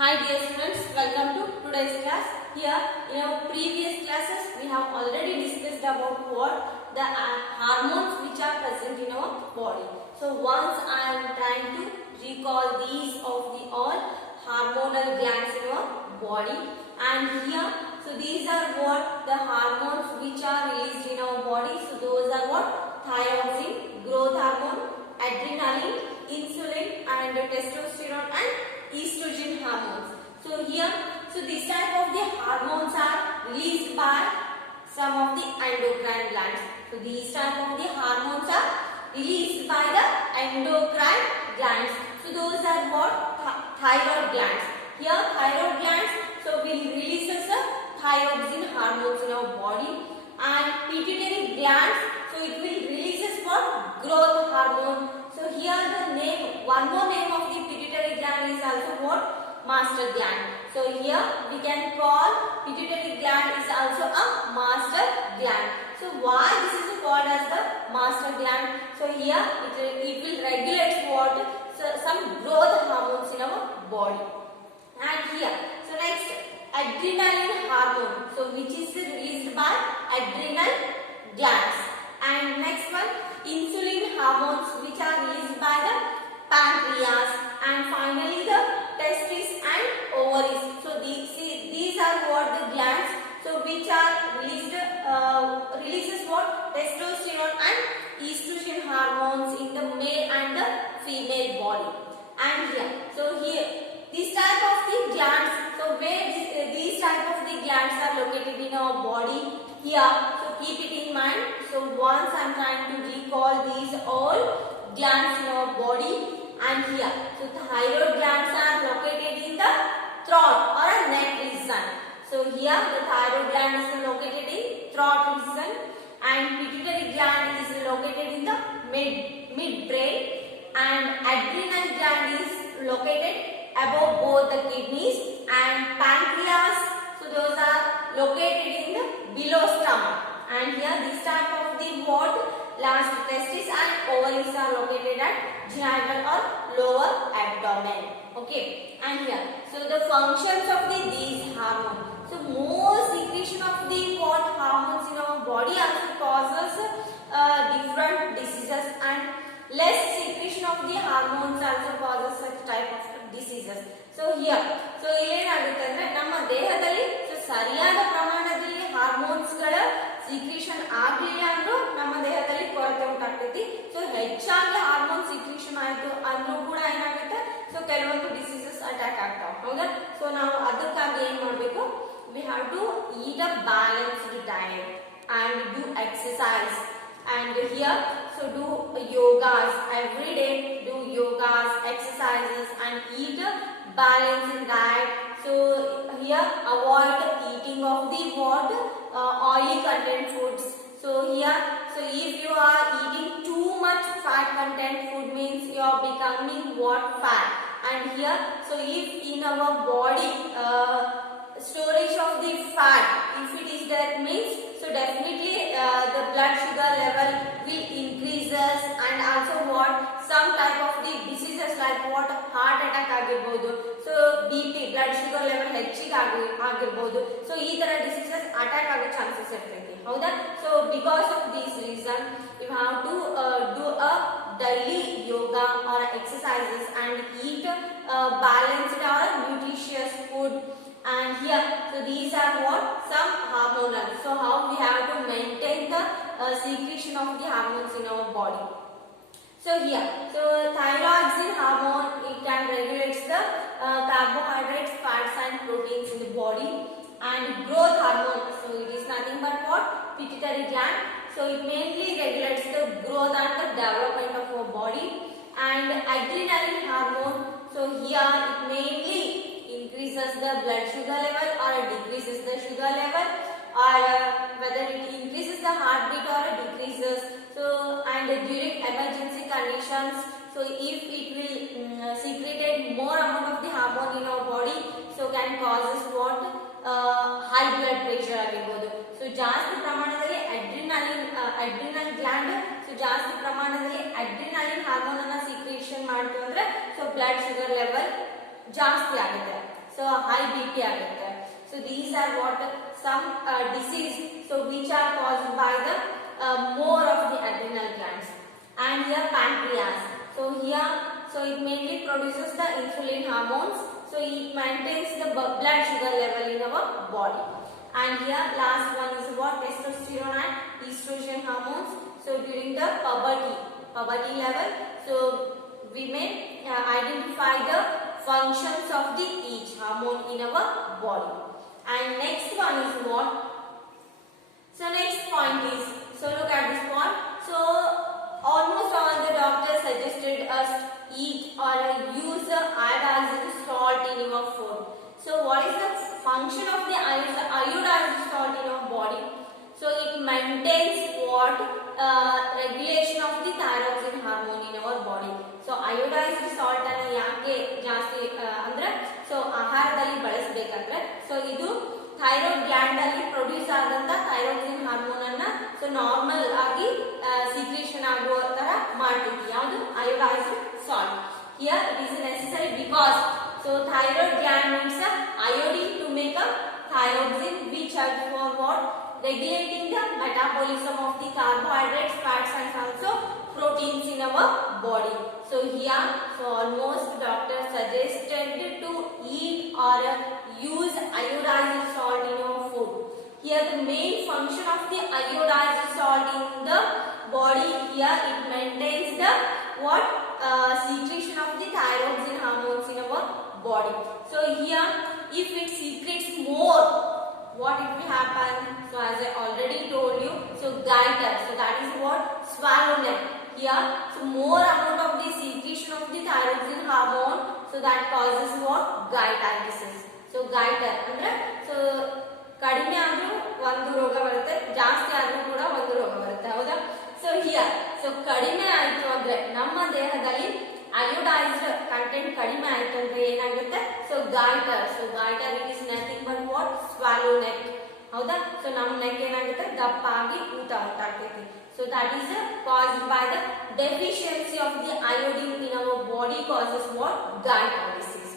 Hi dear students, welcome to today's class. Here in our previous classes we have already discussed about what the hormones which are present in our body. So once I am trying to recall these of the all hormonal glands in our body, and here so these are what the hormones which are released in our body. So those are what? Thyroxine, growth hormone, adrenaline, insulin and testosterone and estrogen hormones. So here, so this type of the hormones are released by some of the endocrine glands. So these type of the hormones are released by the endocrine glands. So those are what? Thyroid glands. Here thyroid glands so will releases the thyroxine hormones in our body, and pituitary glands so it will releases what? Growth hormone. So here the name, one more name of the pituitary gland is also what? Master gland. So here we can call pituitary gland is also a master gland. So why this is called as the master gland? So here it will regulate what? So some growth hormones in our body. And here, so next adrenaline hormone. So which is released by adrenal glands. And next one, insulin hormones which are released by the pancreas, and finally the testes and ovaries. So these are what the glands so which are released releases what? Testosterone and estrogen hormones in the male and the female body. And here, so here this type of the glands, so where these type of the glands are located in our body here, so keep it in mind. So once I am trying to recall these all glands in our body, and here, so thyroid glands are located in the throat or a neck region. So here the thyroid gland is located in throat region, and pituitary gland is located in the midbrain, and adrenal gland is located above both the kidneys, and pancreas so those are located in the below stomach. And here this type of the what? Last testes and ovaries are located at genital or lower abdomen. Okay, and here so the functions of these hormones. So more secretion of the what hormones in our body also causes different diseases, and less secretion of the hormones also causes such type of diseases. So here, so ಏನಾಗುತ್ತೆ ಅಂದ್ರೆ ನಮ್ಮ ದೇಹದಲ್ಲಿ ಸರಿಯಾದ ಪ್ರಮಾಣದಲ್ಲಿ hormones ಗಳ ಸೀಕ್ರೇಷನ್ ಆಗಲಿಲ್ಲ ಅಂದ್ರೂ ನಮ್ಮ ದೇಹದಲ್ಲಿ ಕೊರತೆ ಉಂಟಾಗ್ತೈತಿ. ಸೊ ಹೆಚ್ಚಾಗಿ ಹಾರ್ಮೋನ್ ಸೀಕ್ರೇಷನ್ ಆಯ್ತು ಅಂದ್ರೂ ಕೂಡ ಏನಾಗುತ್ತೆ, ಸೊ ಕೆಲವೊಂದು ಡಿಸೀಸಸ್ ಅಟ್ಯಾಕ್ ಆಗ್ತಾವ, ಹೌದಾ? ಸೊ ನಾವು ಅದಕ್ಕಾಗಿ ಏನ್ ಮಾಡಬೇಕು, we have to eat a balanced diet and do exercise. And here, so do yogas every day, do yogas, exercises and eat a balanced diet. So here avoid eating of the what? Oily content foods. So here, so if you are eating too much fat content food means you are becoming what? Fat. And here, so if in our body storage of the fat, if it is there means, so definitely the blood sugar level will increases, and also what? Some type of the diseases like what? Heart attack ಆಗಿರಬಹುದು, so BP blood sugar level ಹೆಚ್ಚಿಗೆ ಆಗಿರಬಹುದು. So ಈ ತರ diseases attack ಆಗೋ chances ಇರ್ತೈತಿ, ಹೌದಾ? So because of this reason you have to do a daily yoga or exercises and eat balanced or nutritious food. And here, so these are what? Some hormonal. So how we have to maintain the secretion of the hormones in our body. So here, so thyroxine hormone, it can regulate the carbohydrates, fats and proteins in the body. And growth hormone, so it is nothing but what? Pituitary gland. So it mainly regulates the growth and the development of our body. And adrenaline hormone, so here it mainly increases the blood sugar level or decreases the sugar level, or whether it increases the heartbeat or decreases. So and during emergency conditions, so if it will secreted more amount of the hormone in our body, so can causes what? High blood pressure ಆಗಿರಬಹುದು. So ಜಾಸ್ತಿ ಪ್ರಮಾಣದಲ್ಲಿ adrenal gland so ಜಾಸ್ತಿ ಪ್ರಮಾಣದಲ್ಲಿ adrenaline hormone ಅನ್ನ ಸೀಕ್ರೇಷನ್ ಮಾಡ್ತು ಅಂದ್ರೆ so blood sugar level ಜಾಸ್ತಿ ಆಗುತ್ತೆ. ಸೊ ಸೊ ಹೈ BP ಆಗುತ್ತೆ. So these are what some disease so which are caused by the more of the adrenal glands. And here pancreas. So here so it mainly produces the insulin hormones. So it maintains the blood sugar level in our body. And here last one is what testosterone and estrogen hormones. So during the puberty level, so we may identify the functions of the each hormone in our body. And next one is what? So next point is, so look at this point. So almost all the doctors suggested us eat or use iodized salt in our food. So what is the function of the iodized salt in our body? So it maintains what regulation of the thyroxine hormone in our body. So iodized salt ಅನ್ನು ಯಾಕೆ ಜಾಸ್ತಿ ಅಂದ್ರೆ so ಆಹಾರದಲ್ಲಿ ಬಳಸಬೇಕಂದ್ರೆ so ಇದು thyroid gland ಅಲ್ಲಿ produce ಆದಂತ thyroxine hormone ಅನ್ನ so normal ಆಗಿ ಸೀಕ್ರೇಷನ್ ಆಗುವ ತರ ಮಾಡ್ತೀವಿ. ಯಾವುದು? Iodised salt. Here it is necessary because so thyroid gland needs iodine to make a thyroxine which helps for what? Regulating the metabolism of the carbohydrates, fats and also proteins in our body. So here, so almost doctors suggested to eat or use iodized salt in our food. Here the main function of the iodized salt in the body, here it maintains the what? Secretion of the thyroxine hormones in our body. So here if it secretes more, what it will happen? So as I already told you, so goiter, so that is what? Swallow neck. Here, so more amount of the secretion of the thyroxine hormone, so that causes what? Goiteritis. So goiter ಅಂದ್ರೆ so ಕಡಿಮೆ ಆದ್ರೂ ಒಂದು ರೋಗ ಬರುತ್ತೆ, ಜಾಸ್ತಿ ಆದ್ರೂ ಕೂಡ ಒಂದು ರೋಗ ಬರುತ್ತೆ, ಹೌದಾ? ಸೊ ಹಿಯರ್ ಸೊ ಕಡಿಮೆ ಆಯ್ತು ಅಂದ್ರೆ ನಮ್ಮ ದೇಹದಲ್ಲಿ ಅಯೋಡೈಸ್ಡ್ ಕಂಟೆಂಟ್ ಕಡಿಮೆ ಆಯ್ತು ಅಂದ್ರೆ ಏನಾಗುತ್ತೆ? So goitre. So goitre it is nothing but what? Swallow neck, ಹೌದಾ? ಸೊ ನಮ್ಮ ನೆಕ್ ಏನಾಗುತ್ತೆ? ದಪ್ಪ ಆಗಿ ಊತ ಉಂಟಾಗ್ತೈತಿ. So that is caused by the deficiency of the iodine in our body causes what? Goiter disease.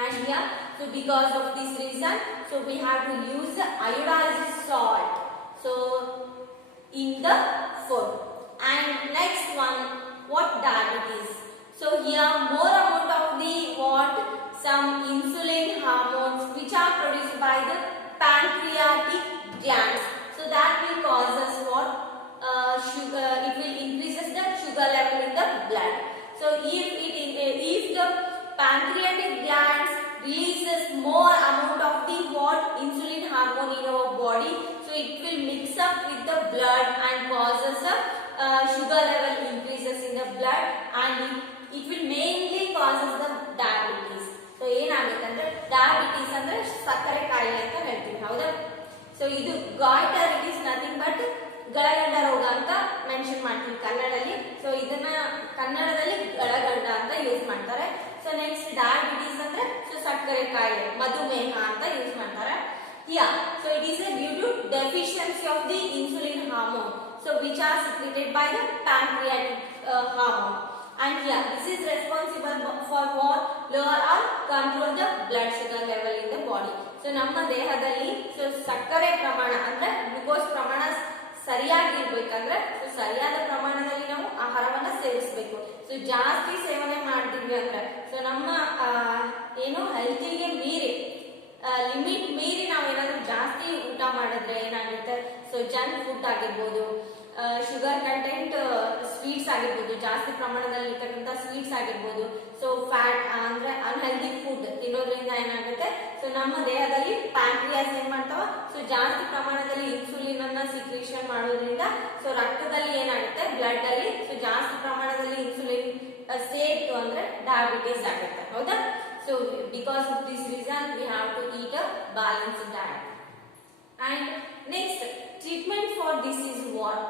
And here, so because of this reason, so we have to use iodized salt. So in the food. And next one, what? Diabetes. So here more amount of the what? Some insulin hormones which are produced by the pancreatic glands. So that will cause us what? Sugar. It will increases the sugar level in the blood. So if the pancreatic glands releases more amount of the what? Insulin hormone in our body, so it will mix up with the blood and causes a sugar level increases in the blood, and it will mainly causes the diabetes. So ಏನಾಗುತ್ತೆ ಅಂದ್ರೆ diabetes ಅಂದ್ರೆ ಸಕ್ಕರೆ ಕಾಯಿಲೆ ಅಂತ ಹೇಳ್ತೀವಿ, ಹೌದಾ? So ಇದು goiter it is nothing but ಗಳಗಂಡ ರೋಗ ಅಂತ ಮೆನ್ಷನ್ ಮಾಡ್ತೀವಿ ಕನ್ನಡದಲ್ಲಿ. ಸೊ ಇದನ್ನ ಕನ್ನಡದಲ್ಲಿ ಗಳಗಂಡ ಅಂತ ಯೂಸ್ ಮಾಡ್ತಾರೆ. ಸೊ ನೆಕ್ಸ್ಟ್ ಡಯಾಬಿಟೀಸ್ ಅಂದ್ರೆ ಸೊ ಸಕ್ಕರೆ ಕಾಯಿಲೆ, ಮಧುಮೇಹ ಅಂತ ಯೂಸ್ ಮಾಡ್ತಾರೆ. Here so it is due to deficiency of the insulin hormone, so which are secreted by the pancreatic hormone. And here this is responsible for what? Lower or control the blood sugar level in the body. So ನಮ್ಮ ದೇಹದಲ್ಲಿ so ಸಕ್ಕರೆ ಪ್ರಮಾಣ ಅಂದ್ರೆ glucose ಪ್ರಮಾಣ ಸರಿಯಾಗಿ ಇರ್ಬೇಕಂದ್ರೆ so ಸರಿಯಾದ ಪ್ರಮಾಣದಲ್ಲಿ ನಾವು ಆಹಾರವನ್ನ ಸೇವಿಸಬೇಕು. ಸೊ ಜಾಸ್ತಿ ಸೇವನೆ ಮಾಡ್ತೀವಿ ಅಂದ್ರೆ ಸೊ ನಮ್ಮ ಏನು ಹೆಲ್ತಿಗೆ ಮೀರಿ ಲಿಮಿಟ್ ಮೀರಿ ನಾವು ಏನಾದ್ರೂ ಜಾಸ್ತಿ ಊಟ ಮಾಡಿದ್ರೆ ಏನಾಗುತ್ತೆ? ಸೊ ಜಂಕ್ ಫುಡ್ ಆಗಿರ್ಬೋದು, ಶುಗರ್ ಕಂಟೆಂಟ್ ಸ್ವೀಟ್ಸ್ ಆಗಿರ್ಬೋದು, ಜಾಸ್ತಿ ಪ್ರಮಾಣದಲ್ಲಿ ಇರ್ತಕ್ಕಂಥ ಸ್ವೀಟ್ಸ್ ಆಗಿರ್ಬೋದು, ಸೊ ಫ್ಯಾಟ್ ಅಂದ್ರೆ ಅನ್ಹೆಲ್ದಿ ಫುಡ್ ತಿನ್ನೋದ್ರಿಂದ ಏನಾಗುತ್ತೆ? ಸೊ ನಮ್ಮ ದೇಹದಲ್ಲಿ ಪ್ಯಾಂಕ್ರಿಯಾಸ್ ಏನ್ ಮಾಡ್ತಾವ? ಸೊ ಜಾಸ್ತಿ ಪ್ರಮಾಣದಲ್ಲಿ ಇನ್ಸುಲಿನ್ ಅನ್ನ ಸಿಕ್ರೇಷನ್ ಮಾಡೋದ್ರಿಂದ ಸೊ ರಕ್ತದಲ್ಲಿ ಏನಾಗುತ್ತೆ? ಬ್ಲಡ್ ಅಲ್ಲಿ ಸೊ ಜಾಸ್ತಿ ಪ್ರಮಾಣದಲ್ಲಿ ಇನ್ಸುಲಿನ್ ಸೇರ್ತು ಅಂದ್ರೆ ಡಯಾಬಿಟೀಸ್ ಆಗುತ್ತೆ, ಹೌದಾ? So because of this reason we have to eat a balanced diet. And next, treatment for this is what?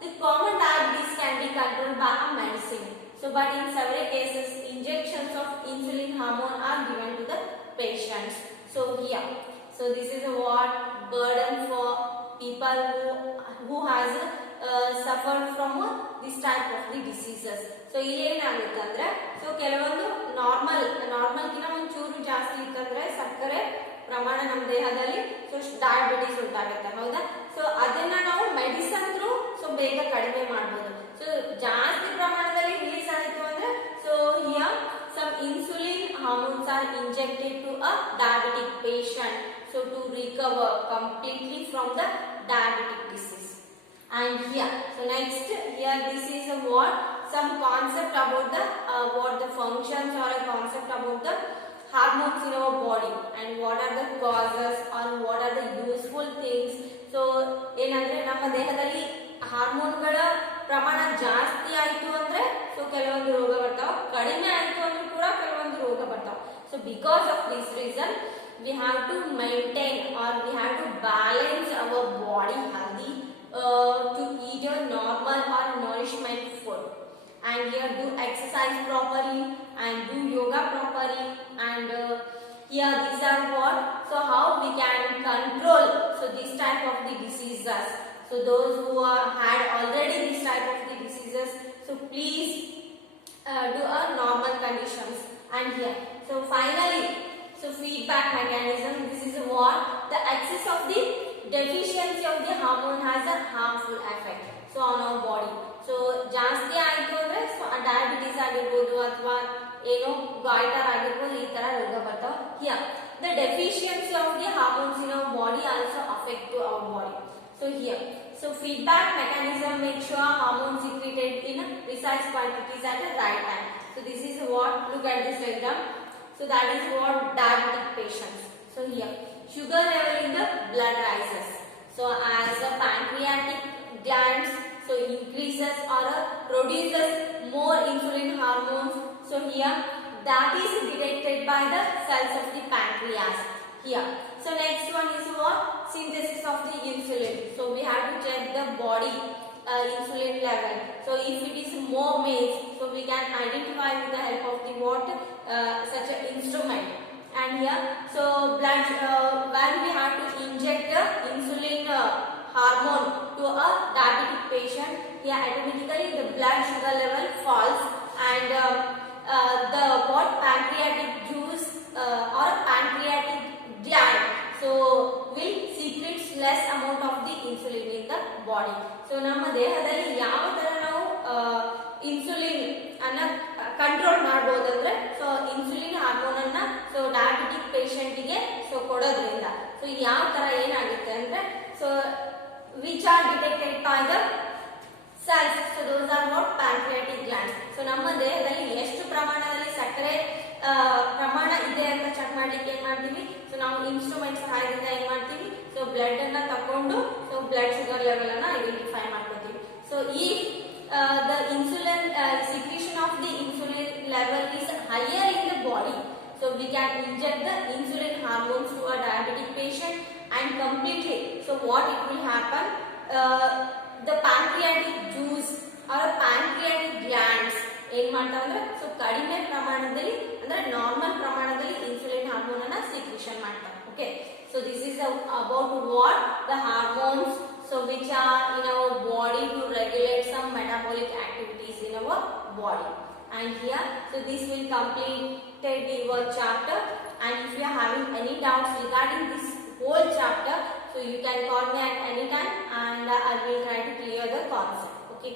The common diabetes can be controlled by a medicine. So, but in several cases, injections of insulin hormone are given to the patients. So here, so this is a what? Burden for people who has suffered from this type of the diseases. So ಇಲ್ಲಿ ಏನಾಗುತ್ತೆ ಅಂದ್ರೆ so ಕೆಲವೊಂದು normal ಕಿನ್ನ ಒಂಚೂರು ಜಾಸ್ತಿ ಇತ್ತಂದ್ರೆ ಪ್ರಮಾಣ ನಮ್ಮ ದೇಹದಲ್ಲಿ ಸೊ ಡಯಾಬಿಟಿಸ್ ಉಂಟಾಗುತ್ತೆ ಹೌದಾ. ಸೊ ಅದನ್ನ ನಾವು ಮೆಡಿಸನ್ ಥ್ರೂ ಸೊ ಬೇಗ ಕಡಿಮೆ ಮಾಡಬಹುದು. ಸೊ ಜಾಸ್ತಿ ಪ್ರಮಾಣದಲ್ಲಿ ರಿಲೀಸ್ ಆಯಿತು ಅಂದ್ರೆ so here some insulin hormones are injected to a diabetic patient so to recover completely from the diabetic disease. And here so next here this is a what some concept about the what the functions or a concept about the hormones in our body and what are the causes or what are the useful things. So ಏನಂದ್ರೆ ನಮ್ಮ ದೇಹದಲ್ಲಿ ಹಾರ್ಮೋನ್ಗಳ ಪ್ರಮಾಣ ಜಾಸ್ತಿ ಆಯಿತು ಅಂದ್ರೆ so ಕೆಲವೊಂದು ರೋಗ ಬರ್ತಾವ, ಕಡಿಮೆ ಆಯಿತು ಅಂದ್ರೆ ಕೂಡ ಕೆಲವೊಂದು ರೋಗ ಬರ್ತಾವ. So because of this reason we have to maintain or we have to balance our body healthy to eat a normal or nourishment food and here do exercise properly and do yoga properly and here these are what so how we can control so this type of the diseases. So those who had already this type of the diseases so please do a normal conditions. And here so finally so feedback mechanism, this is what the excess of the deficiency of the hormone has a harmful effect so on our body. So ಜಾಸ್ತಿ ಆಯಿತು ಅಂದ್ರೆ so diabetes ಆಗಿರ್ಬೋದು ಅಥವಾ ಏನೋ goitre ಆಗಿರ್ಬೋದು ಈ ತರ ರೋಗ ಬರ್ತಾವ. Here the deficiency of the hormones in our body also affect to our body. So here so feedback mechanism make sure hormones secreted in precise quantities at the right time. So this is what look at this diagram. So that is what diabetic patients. So here sugar level in the blood rises. So as the pancreatic glands so increases or produces more insulin hormones. So here that is detected by the cells of the pancreas. Here so next one is what synthesis of the insulin. So we have to check the body insulin level. So if it is more maize so we can identify with the help of the what such an instrument. And here so blood when we have to inject the insulin hormone to a diabetic patient, here automatically the blood sugar level falls and the what pancreatic juice or pancreatic gland so will secrete less amount of the insulin in the body. So ನಮ್ಮ ದೇಹದಲ್ಲಿ ಯಾವ ತರ ನಾವು insulin ಅನ್ನ control ಮಾಡಬಹುದಂದ್ರೆ so insulin hormone ಅನ್ನ so diabetic patient ಗೆ so ಕೊಡೋದ್ರಿಂದ so ಯಾವ ತರ ಏನಾಗುತ್ತೆ ಅಂದ್ರೆ so which R detected by the cells. So those are what pancreatic glands. So ನಮ್ಮ ದೇಹದಲ್ಲಿ ಎಷ್ಟು ಪ್ರಮಾಣದಲ್ಲಿ ಸಕ್ಕರೆ ಪ್ರಮಾಣ ಇದೆ ಅಂತ ಚೆಕ್ ಮಾಡ್ಲಿಕ್ಕೆ ಏನ್ ಮಾಡ್ತೀವಿ ಸೊ ನಾವು ಇನ್ಸ್ಟ್ರೂಮೆಂಟ್ ಸಹಾಯದಿಂದ ಏನ್ ಮಾಡ್ತೀವಿ ಸೊ ಬ್ಲಡ್ ಅನ್ನ ತಕೊಂಡು ಸೊ ಬ್ಲಡ್ ಶುಗರ್ ಲೆವೆಲ್ ಅನ್ನ ಐಡೆಂಟಿಫೈ ಮಾಡ್ಕೊತೀವಿ. ಸೊ ಈ the insulin secretion of the insulin level is higher in the body so we can inject the insulin hormones to a diabetic patient and completely so what it will happen the pancreatic juice or pancreatic glands ಏನ್ ಮಾಡ್ತಾವ ಅಂದ್ರೆ so ಕಡಿಮೆ ಪ್ರಮಾಣದಲ್ಲಿ ಅಂದ್ರೆ normal ಪ್ರಮಾಣದಲ್ಲಿ insulin hormone ಅನ್ನ secretion ಮಾಡ್ತಾರೆ. Okay so this is about what the hormones so which are in our body to regulate some metabolic activities in our body. And here so this will complete your chapter and if you are having any doubts regarding this whole chapter so you can call me at any time and I will try to clear the concept. Okay.